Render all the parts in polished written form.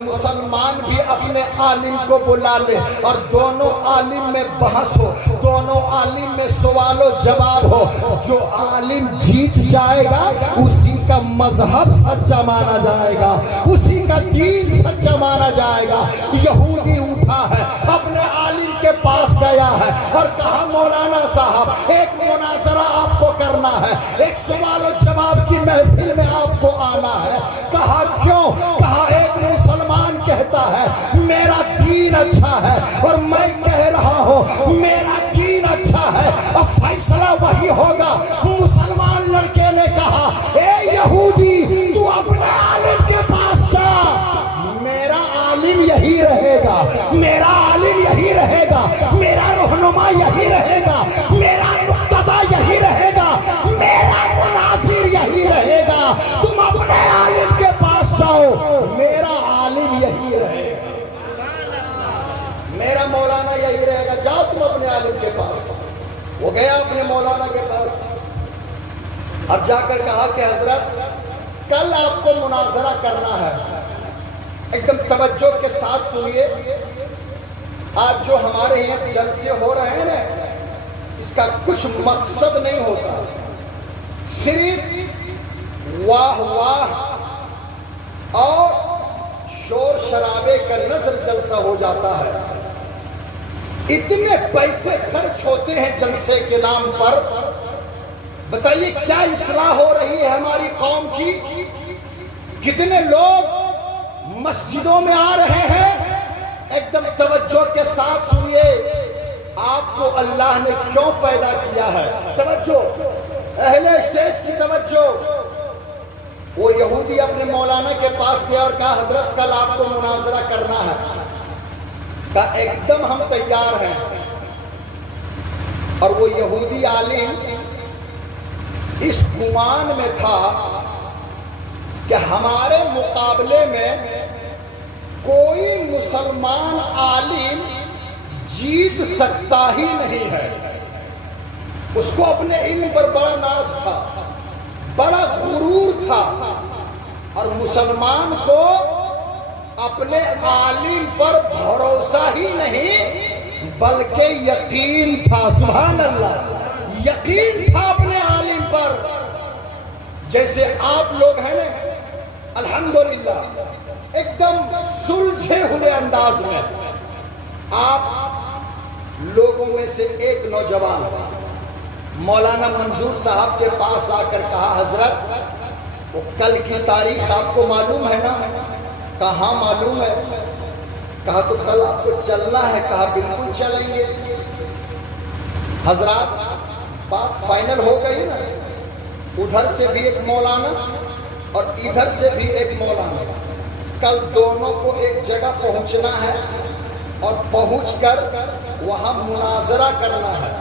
مسلمان بھی اپنے عالم کو بلا لے اور دونوں عالم میں بحث ہو، دونوں عالم میں سوال و جواب ہو، جو عالم جیت جائے گا اسی کا مذہب سچا مانا جائے گا، اسی کا دین سچا مانا جائے گا۔ یہودی اٹھا ہے، اپنے عالم کے پاس گیا ہے اور کہا مولانا صاحب ایک مناظرہ آپ کو کرنا ہے، ایک سوال و جواب کی محفل میں آپ کو آنا ہے۔ کہا کیوں؟ کہا ایک مسلمان کہتا ہے میرا دین اچھا ہے اور میں کہہ رہا ہوں میرا دین اچھا ہے، اب فیصلہ وہی ہوگا۔ مسلمان لڑکے نے کہا اے یہودی تو اپنے عالم کے پاس جا، میرا عالم یہی رہے گا، میرا عالم یہی رہے گا، میرا رہنما یہی رہے گا، میرا مقتدی یہی رہے گا، میرا مناصر یہی رہے گا، تم اپنے عالم کے پاس جاؤ، میرا عالم یہی رہے گا، میرا مولانا یہی رہے گا، جاؤ تم اپنے عالم کے پاس۔ وہ گیا اپنے مولانا کے پاس، اب جا کر کہا کہ حضرت کل آپ کو مناظرہ کرنا ہے، ایک دم توجہ کے ساتھ سنیے، آج جو ہمارے یہاں جلسے ہو رہے ہیں نا اس کا کچھ مقصد نہیں ہوتا، صرف واہ واہ اور شور شرابے کا نظر جلسہ ہو جاتا ہے، اتنے پیسے خرچ ہوتے ہیں جلسے کے نام پر۔ بتائیے کیا اصلاح ہو رہی ہے ہماری قوم کی؟ کتنے لوگ مسجدوں میں آ رہے ہیں؟ ایک دم توجہ کے ساتھ سنیے، آپ کو اللہ نے کیوں پیدا کیا ہے؟ توجہ اہل اسٹیج کی توجہ۔ وہ یہودی اپنے مولانا کے پاس گیا اور کہا حضرت کل آپ کو مناظرہ کرنا ہے، کہا ایک دم ہم تیار ہیں۔ اور وہ یہودی عالم اس گمان میں تھا کہ ہمارے مقابلے میں کوئی مسلمان عالم جیت سکتا ہی نہیں ہے۔ اس کو اپنے علم پر بڑا ناز تھا، بڑا غرور تھا، اور مسلمان کو اپنے عالم پر بھروسہ ہی نہیں بلکہ یقین تھا، سبحان اللہ، یقین تھا اپنے عالم پر۔ جیسے آپ لوگ ہیں نا الحمدللہ ایک دم سلجھے ہوئے انداز میں، آپ لوگوں میں سے ایک نوجوان مولانا منظور صاحب کے پاس آ کر کہا حضرت وہ کل کی تاریخ آپ کو معلوم ہے نا؟ کہا ہاں معلوم ہے۔ کہا تو کل آپ کو چلنا ہے؟ کہا بالکل چلیں گے۔ حضرات بات فائنل ہو گئی نا، ادھر سے بھی ایک مولانا اور ادھر سے بھی ایک مولانا، کل دونوں کو ایک جگہ پہنچنا ہے اور پہنچ کر وہاں مناظرہ کرنا ہے،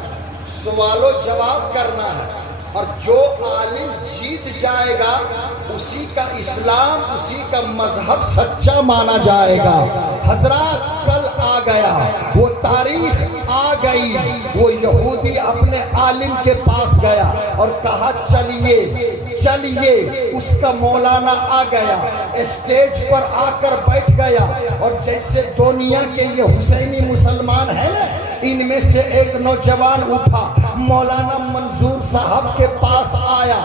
سوال و جواب کرنا ہے، اور جو عالم جیت جائے گا اسی کا اسلام، اسی کا مذہب سچا مانا جائے گا۔ حضرات کل آ گیا، وہ تاریخ آ گئی، وہ یہودی اپنے عالم کے پاس گیا اور کہا چلیے چلیے، اس کا مولانا آ گیا، اسٹیج پر آ کر بیٹھ گیا، اور جیسے دنیا کے یہ حسینی مسلمان ہیں نا ان میں سے ایک نوجوان اٹھا، مولانا منظور صاحب کے پاس آیا،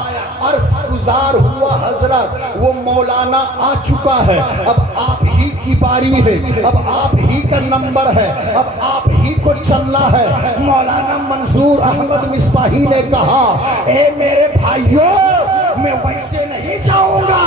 عرض گزار ہوا حضرت وہ مولانا آ چکا ہے، اب آپ ہی کی باری ہے، اب آپ ہی کا نمبر ہے، اب آپ ہی کو چلنا ہے۔ مولانا منظور احمد مصباحی نے کہا اے میرے بھائیوں میں ویسے نہیں جاؤں گا۔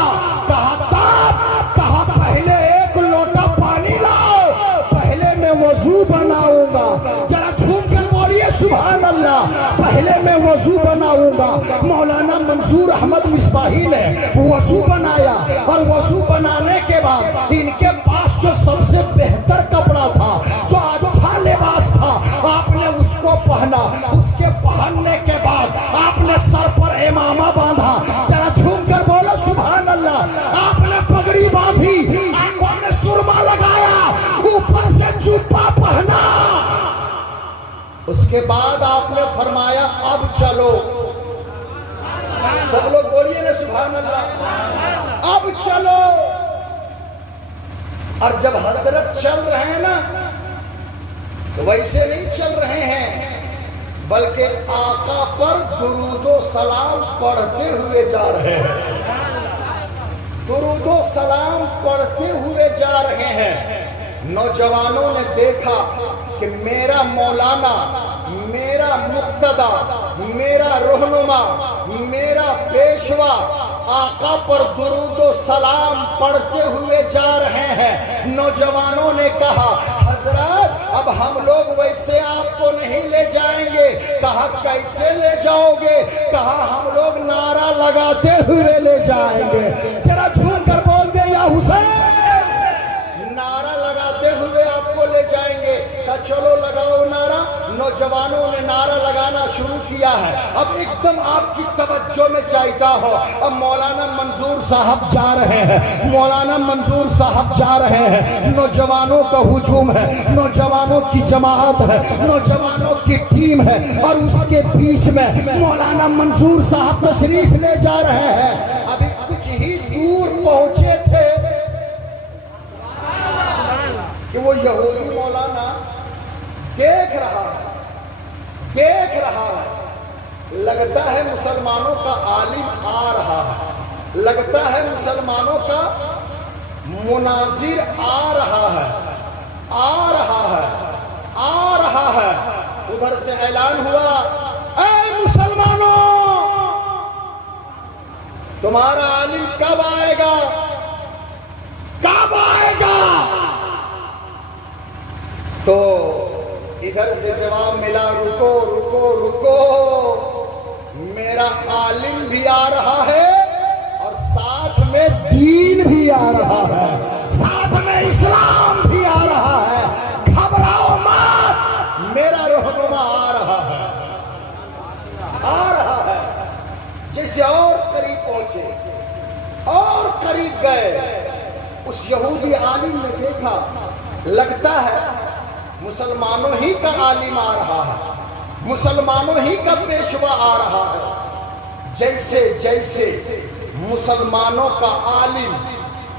کہا تب؟ کہا پہلے ایک لوٹا پانی لاؤ، پہلے میں وضو بناؤں گا۔ ذرا جھوم کر بولیے سبحان اللہ، پہلے میں وضو بناؤں گا۔ مولانا منظور احمد مصباحی نے وضو بنایا، اور وضو بنانے کے بعد ان کے پاس جو سب سے بہتر کپڑا تھا، جو اچھا لباس تھا، آپ نے اس کو پہنا۔ اس کے پہننے کے بعد آپ نے سر پر امامہ باندھا، ذرا جھوم کر بولو سبحان اللہ، آپ نے پگڑی باندھی، آنکھوں میں سرما لگایا، اوپر سے جوتا پہنا۔ اس کے بعد آپ نے فرمایا اب چلو، سب لوگ بولیے نا سبحان اللہ، اب چلو۔ اور جب حضرت چل رہے ہیں نا تو ویسے نہیں چل رہے ہیں، بلکہ آقا پر درود و سلام پڑھتے ہوئے جا رہے ہیں، درود و سلام پڑھتے ہوئے جا رہے ہیں۔ نوجوانوں نے دیکھا کہ میرا مولانا، میرا مقتدا، میرا رہنما، میرا پیشوا آقا پر درود و سلام پڑھتے ہوئے جا رہے ہیں۔ نوجوانوں نے کہا حضرت اب ہم لوگ ویسے آپ کو نہیں لے جائیں گے۔ کہا کیسے لے جاؤ گے؟ کہا ہم لوگ نعرہ لگاتے ہوئے لے جائیں گے۔ ذرا جھوم کر بول دے یا حسین، نعرہ لگاتے ہوئے آپ کو لے جائیں گے۔ کہا چلو لگاؤ نعرہ۔ نوجوانوں نے نعرہ لگانا شروع کیا ہے۔ اب ایک دم آپ کی توجہ میں چاہتا ہو، اب مولانا منظور صاحب جا رہے ہیں، مولانا منظور صاحب جا رہے ہیں۔ نوجوانوں کا ہجوم ہے، نوجوانوں کی جماعت ہے، نوجوانوں کی ٹیم ہے، اور اس کے بیچ میں مولانا منظور صاحب تشریف لے جا رہے ہیں۔ ابھی کچھ ہی دور پہنچے تھے کہ وہ یہودی مولانا دیکھ رہا ہے، لگتا ہے مسلمانوں کا عالم آ رہا ہے، لگتا ہے مسلمانوں کا مناظر آ رہا ہے۔ ادھر سے اعلان ہوا، اے مسلمانوں تمہارا عالم کب آئے گا؟ تو ادھر سے جواب ملا، رکو رکو رکو، میرا عالم بھی آ رہا ہے اور ساتھ میں دین بھی آ رہا ہے، ساتھ میں اسلام بھی آ رہا ہے، گھبراؤ مت، میرا رہنما آ رہا ہے۔ جیسے اور قریب پہنچے اور قریب گئے، اس یہودی عالم نے دیکھا لگتا ہے مسلمانوں ہی کا عالم آ رہا ہے، مسلمانوں ہی کا پیشوا آ رہا ہے۔ جیسے جیسے مسلمانوں کا عالم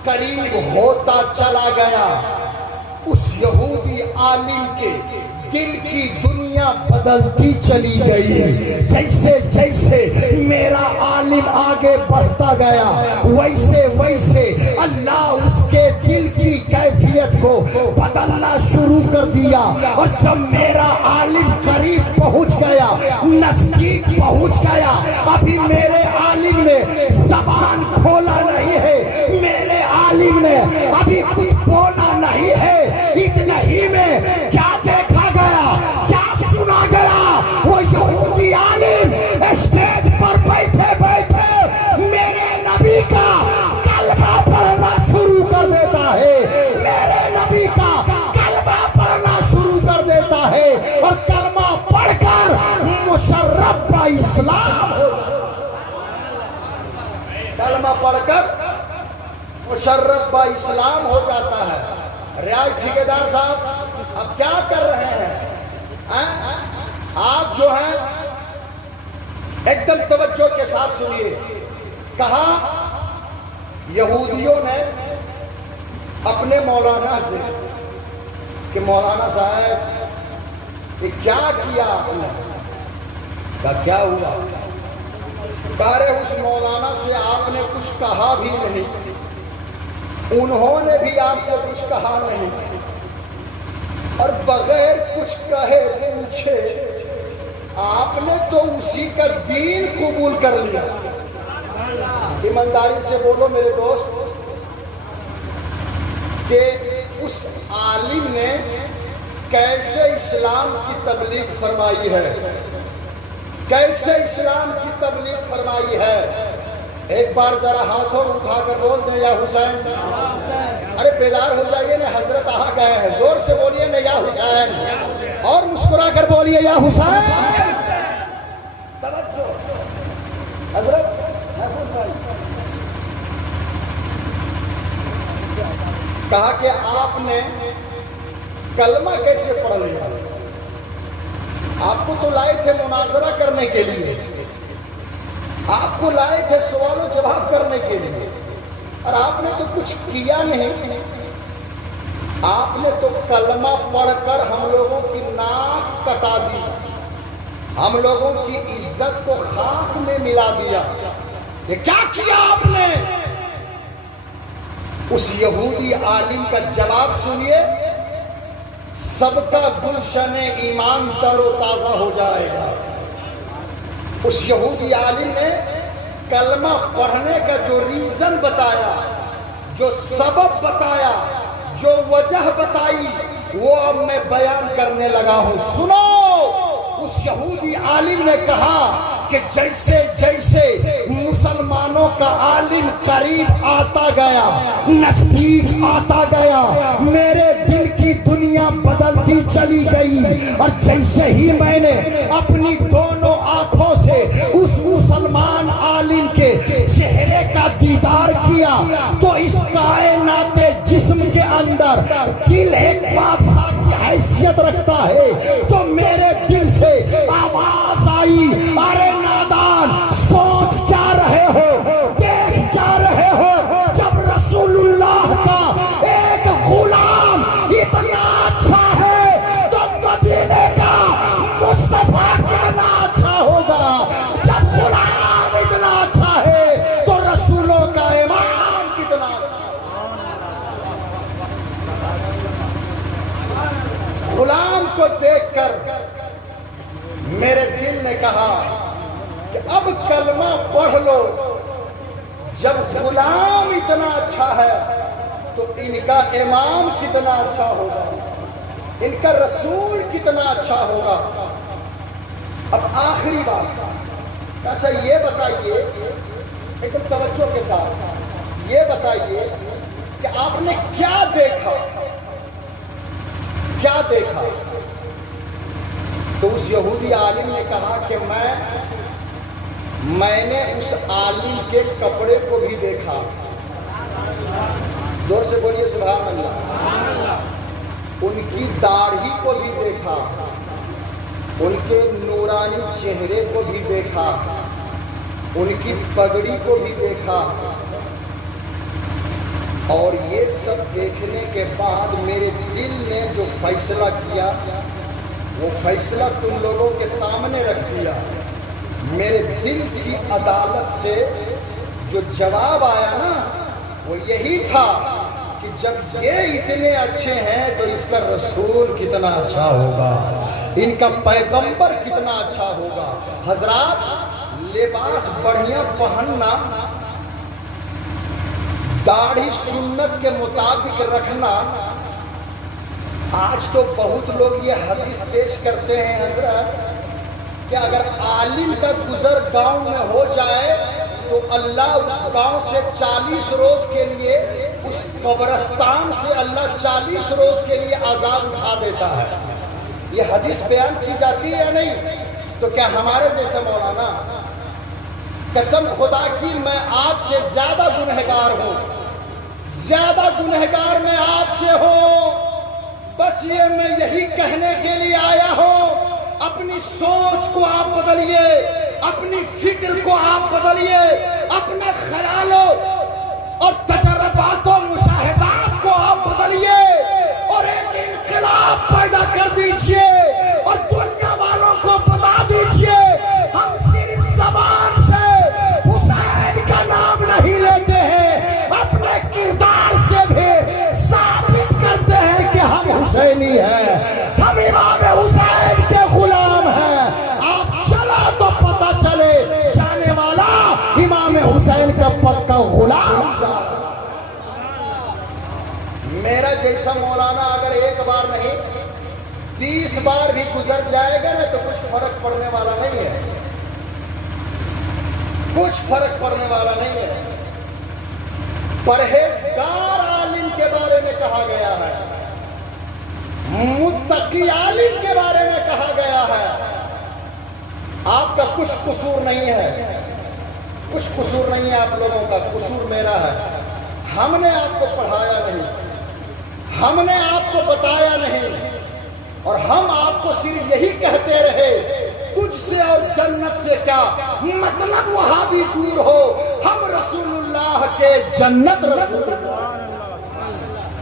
قریب ہوتا چلا گیا، اس یہودی عالم کے دل کی دنیا بدلتی چلی گئی۔ جیسے جیسے میرا عالم آگے بڑھتا گیا، ویسے ویسے اللہ اس کے دل کی کیفیت کو بدلنا شروع کر دیا۔ اور جب میرا عالم قریب پہنچ گیا، نزدیک پہنچ گیا، ابھی میرے عالم نے زبان کھولا نہیں ہے، میرے عالم نے ابھی کچھ بولا نہیں ہے، اتنا ہی میں کیا دیکھا گیا، کیا سنا گیا؟ وہ یہودی عالم اسٹیج پر بیٹھے بیٹھے میرے نبی کا کلمہ پڑھنا شروع کر دیتا ہے، میرے نبی کا کلمہ پڑھنا شروع کر دیتا ہے، اور کلمہ پڑھ کر مشرف با اسلام ہو، کلمہ پڑھ کر مشرف با اسلام ہو جاتا ہے۔ ریاض ٹھیکیدار صاحب اب کیا کر رہے ہیں؟ آپ جو ہیں ایک دم توجہ کے ساتھ سنیے۔ کہا یہودیوں نے اپنے مولانا سے کہ مولانا صاحب یہ کیا کیا آپ نے؟ کہا کیا ہوا؟ کہا اس مولانا سے آپ نے کچھ کہا بھی نہیں، انہوں نے بھی آپ سے کچھ کہا نہیں، اور بغیر کچھ کہے پوچھے آپ نے تو اسی کا دین قبول کر لیا۔ ایمانداری سے بولو میرے دوست کہ اس عالم نے کیسے اسلام کی تبلیغ فرمائی ہے، کیسے اسلام کی تبلیغ فرمائی ہے۔ ایک بار ذرا ہاتھوں اٹھا کر بول دیں یا حسین۔ ارے بیدار ہو جائیے نا، حضرت آ گئے ہیں، زور سے بولیے نا یا حسین، اور مسکرا کر بولیے یا حسین۔ توجہ حضرت کہا کہ آپ نے کلمہ کیسے پڑھ لیا؟ آپ کو تو لائے تھے مناظرہ کرنے کے لیے، آپ کو لائے تھے سوال و جواب کرنے کے لیے، اور آپ نے تو کچھ کیا نہیں۔ آپ نے تو کلمہ پڑھ کر ہم لوگوں کی ناک کٹا دی، ہم لوگوں کی عزت کو خاک میں ملا دیا، یہ کیا کیا آپ نے؟ اس یہودی عالم کا جواب سنیے، سب کا گلشن ایمان تر و تازہ ہو جائے گا۔ اس یہودی عالم نے کلمہ پڑھنے کا جو ریزن بتایا، جو سبب بتایا، جو وجہ بتائی، وہ اب میں بیان کرنے لگا ہوں، سنو۔ اس یہودی عالم نے کہا کہ جیسے جیسے مسلمانوں کا عالم قریب آتا گیا، نزدیک آتا گیا، میرے دل کی دنیا بدلتی چلی گئی، اور جیسے ہی میں نے اپنی دونوں آنکھوں سے اس مسلمان عالم کے چہرے کا دیدار کیا تو اس کائنات جسم کے اندر دل ایک بادشاہ کی حیثیت رکھتا ہے، تو میرے دل سے آواز آئی، ارے نادان، سوچ کیا رہے ہو، دیکھ کیا رہے ہو؟ جب رسول اللہ کا ایک غلام اتنا اچھا ہے تو مدینے کا مصطفیٰ کتنا اچھا ہوگا؟ جب غلام اتنا اچھا ہے تو رسولوں کا امام کتنا اچھا ہوگا؟ غلام کو دیکھ کر میرے دل نے کہا کہ اب کلمہ پڑھ لو، جب غلام اتنا اچھا ہے تو ان کا امام کتنا اچھا ہوگا، ان کا رسول کتنا اچھا ہوگا۔ اب آخری بات، اچھا یہ بتائیے ایک دم توجہ کے ساتھ، یہ بتائیے کہ آپ نے کیا دیکھا، کیا دیکھا؟ تو اس یہودی عالم نے کہا کہ میں نے اس عالم کے کپڑے کو بھی دیکھا، زور سے بولیے سبحان اللہ، ان کی داڑھی کو بھی دیکھا، ان کے نورانی چہرے کو بھی دیکھا، ان کی پگڑی کو بھی دیکھا، اور یہ سب دیکھنے کے بعد میرے دل نے جو فیصلہ کیا وہ فیصلہ تم لوگوں کے سامنے رکھ دیا۔ میرے دل کی عدالت سے جو جواب آیا نا وہ یہی تھا کہ جب یہ اتنے اچھے ہیں تو اس کا رسول کتنا اچھا ہوگا، ان کا پیغمبر کتنا اچھا ہوگا۔ حضرات، لباس بڑھیا پہننا، داڑھی سنت کے مطابق رکھنا، آج تو بہت لوگ یہ حدیث پیش کرتے ہیں حضرت کہ اگر عالم کا گزر گاؤں میں ہو جائے تو اللہ اس گاؤں سے 40 روز کے لیے، اس قبرستان سے اللہ 40 روز کے لیے عذاب اٹھا دیتا ہے۔ یہ حدیث بیان کی جاتی ہے یا نہیں؟ تو کیا ہمارے جیسے مولانا، قسم خدا کی میں آپ سے زیادہ گنہگار ہوں، زیادہ گنہگار میں آپ سے ہوں، بس یہ میں یہی کہنے کے لیے آیا ہوں، اپنی سوچ کو آپ بدلیے، اپنی فکر کو آپ بدلیے، اپنے خیالوں اور تجربات و مشاہدات کو آپ بدلیے، اور ایک انقلاب پیدا کر دیجئے، اور دنیا والوں کو بتا دیجئے ہم صرف زبان سے حسین کا نام نہیں لیتے ہیں، اپنے کردار سے بھی ثابت کرتے ہیں کہ ہم حسینی ہیں، ہم امام حسین کے غلام ہیں۔ آپ چلا تو پتہ چلے جانے والا امام حسین کا پکا غلام جا رہا۔ میرا جیسا مولانا اگر ایک بار نہیں 20 بار بھی گزر جائے گا نا تو کچھ فرق پڑنے والا نہیں ہے، کچھ فرق پڑنے والا نہیں ہے۔ پرہیزگار عالم کے بارے میں کہا گیا ہے، متقی عالم کے بارے میں کہا گیا ہے، آپ کا کچھ قصور نہیں ہے، کچھ قصور نہیں ہے آپ لوگوں کا، قصور میرا ہے۔ ہم نے آپ کو پڑھایا نہیں، ہم نے آپ کو بتایا نہیں، اور ہم آپ کو صرف یہی کہتے رہے تجھ سے اور جنت سے کیا مطلب، وہاں بھی دور ہو، ہم رسول اللہ کے جنت رسول اللہ،